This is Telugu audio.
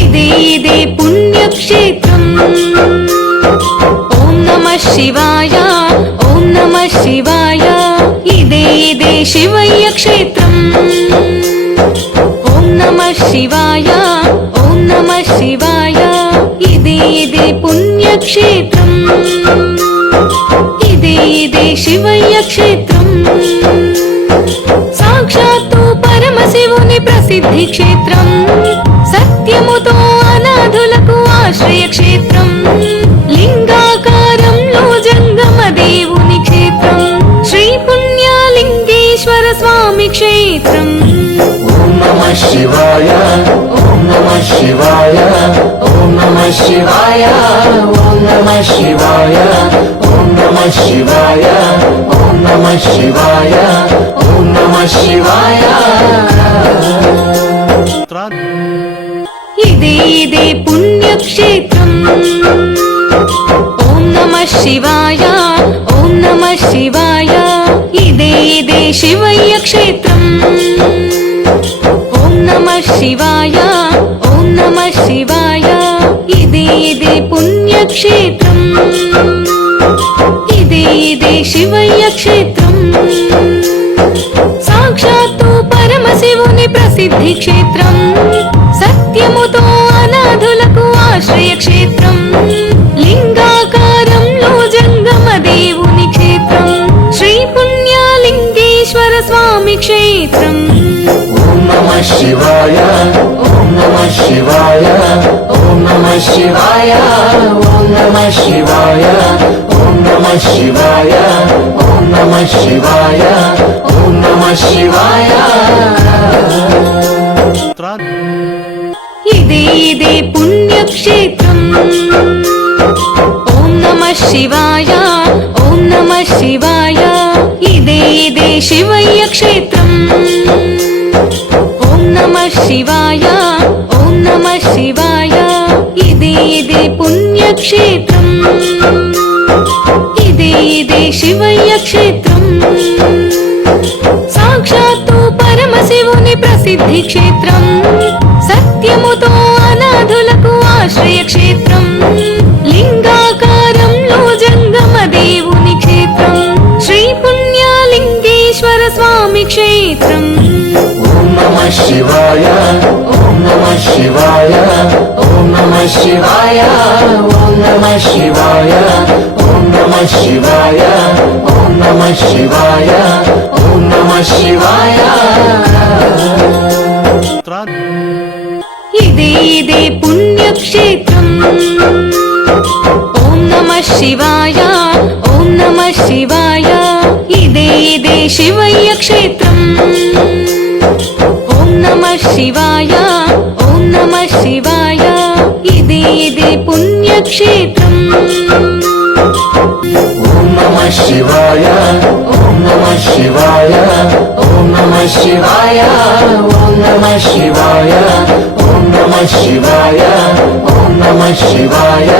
ఇదే పుణ్యక్షేత్రం. ఓం నమః శివాయ, ఓం నమః శివాయ. ఇదే శివయ్య క్షేత్రం. ఓం నమః శివాయ, ఓం నమః శివాయ. ఇదే పుణ్యక్షేత్రం. ఇదే శివయ్య క్షేత్రం. సాక్షాత్తు పరమశివుని ప్రసిద్ధి క్షేత్రం. సత్యముతో అనాథులకు ఆశ్రయ క్షేత్రం. లింగాకారంలో జంగమ దేవుని క్షేత్రం. శ్రీ పుణ్యలింగేశ్వర స్వామి క్షేత్రం. ఓం నమః శివాయ, ఓం నమః శివాయ, ఓం నమః శివాయ, ఓం నమః శివాయ, ఓం నమః శివాయ, ఓం నమః శివాయ, ఓం నమః శివాయ. ఇదే పుణ్యక్షేత్రం. ఓం నమః శివాయ, ఓం నమః శివాయ. ఇదే శివయ్య క్షేత్రం. ఓం నమః శివాయ, ఓం నమః శివాయ. ఇదే పుణ్యక్షేత్రం. ఇదే శివయ్య క్షేత్రం. సాక్షాత్తు పరమశివుని ప్రసిద్ధి క్షేత్రం. సత్యముతో అనాథులకు ఆశ్రయ క్షేత్రం. లింగాకారంలో జంగమ దేవుని క్షేత్రం. శ్రీ పుణ్యలింగేశ్వర స్వామి క్షేత్రం. ఓం నమః శివాయ, ఓం నమః శివాయ, ఓం నమః శివాయ, ఓం నమః శివాయ, ఓం నమః శివాయ, ఓం నమః శివాయ, ఓం నమః శివాయ. ఇదే పుణ్యక్షేత్రం. ఓం నమః శివాయ, ఓం నమః శివాయ. ఇదే శివయ్య క్షేత్రం. ఓం నమః శివాయ, ఓం నమః శివాయ. ఇదే పుణ్యక్షేత్రం. ఇదే శివయ్య క్షేత్రం. సాక్షాత్తు పరమశివుని ప్రసిద్ధి క్షేత్రం. సత్యముతో అనాథులకు ఆశ్రయ క్షేత్రం. లింగాకారంలో జంగమ దేవుని క్షేత్రం. శ్రీ పుణ్యలింగేశ్వర స్వామి క్షేత్రం. ఓం నమః శివాయ, ఓం నమః శివాయ, ఓం నమః శివాయ, ఓం నమః శివాయ, ఓం నమః శివాయ, ఓం నమః శివాయ, ఓం నమః శివాయ. ఇదే పుణ్యక్షేత్రం. ఓం నమః శివాయ, ఓం నమః శివాయ. ఇదే శివయ్య క్షేత్రం. ఓం నమః శివాయ, ఓం నమః శివాయ. ఇదే పుణ్యక్షేత్రం. ఓం నమః శివాయ, ఓం నమః శివాయ, ఓం నమః శివాయ, ఓం నమః శివాయ, ఓం నమః శివాయ, ఓం నమః శివాయ,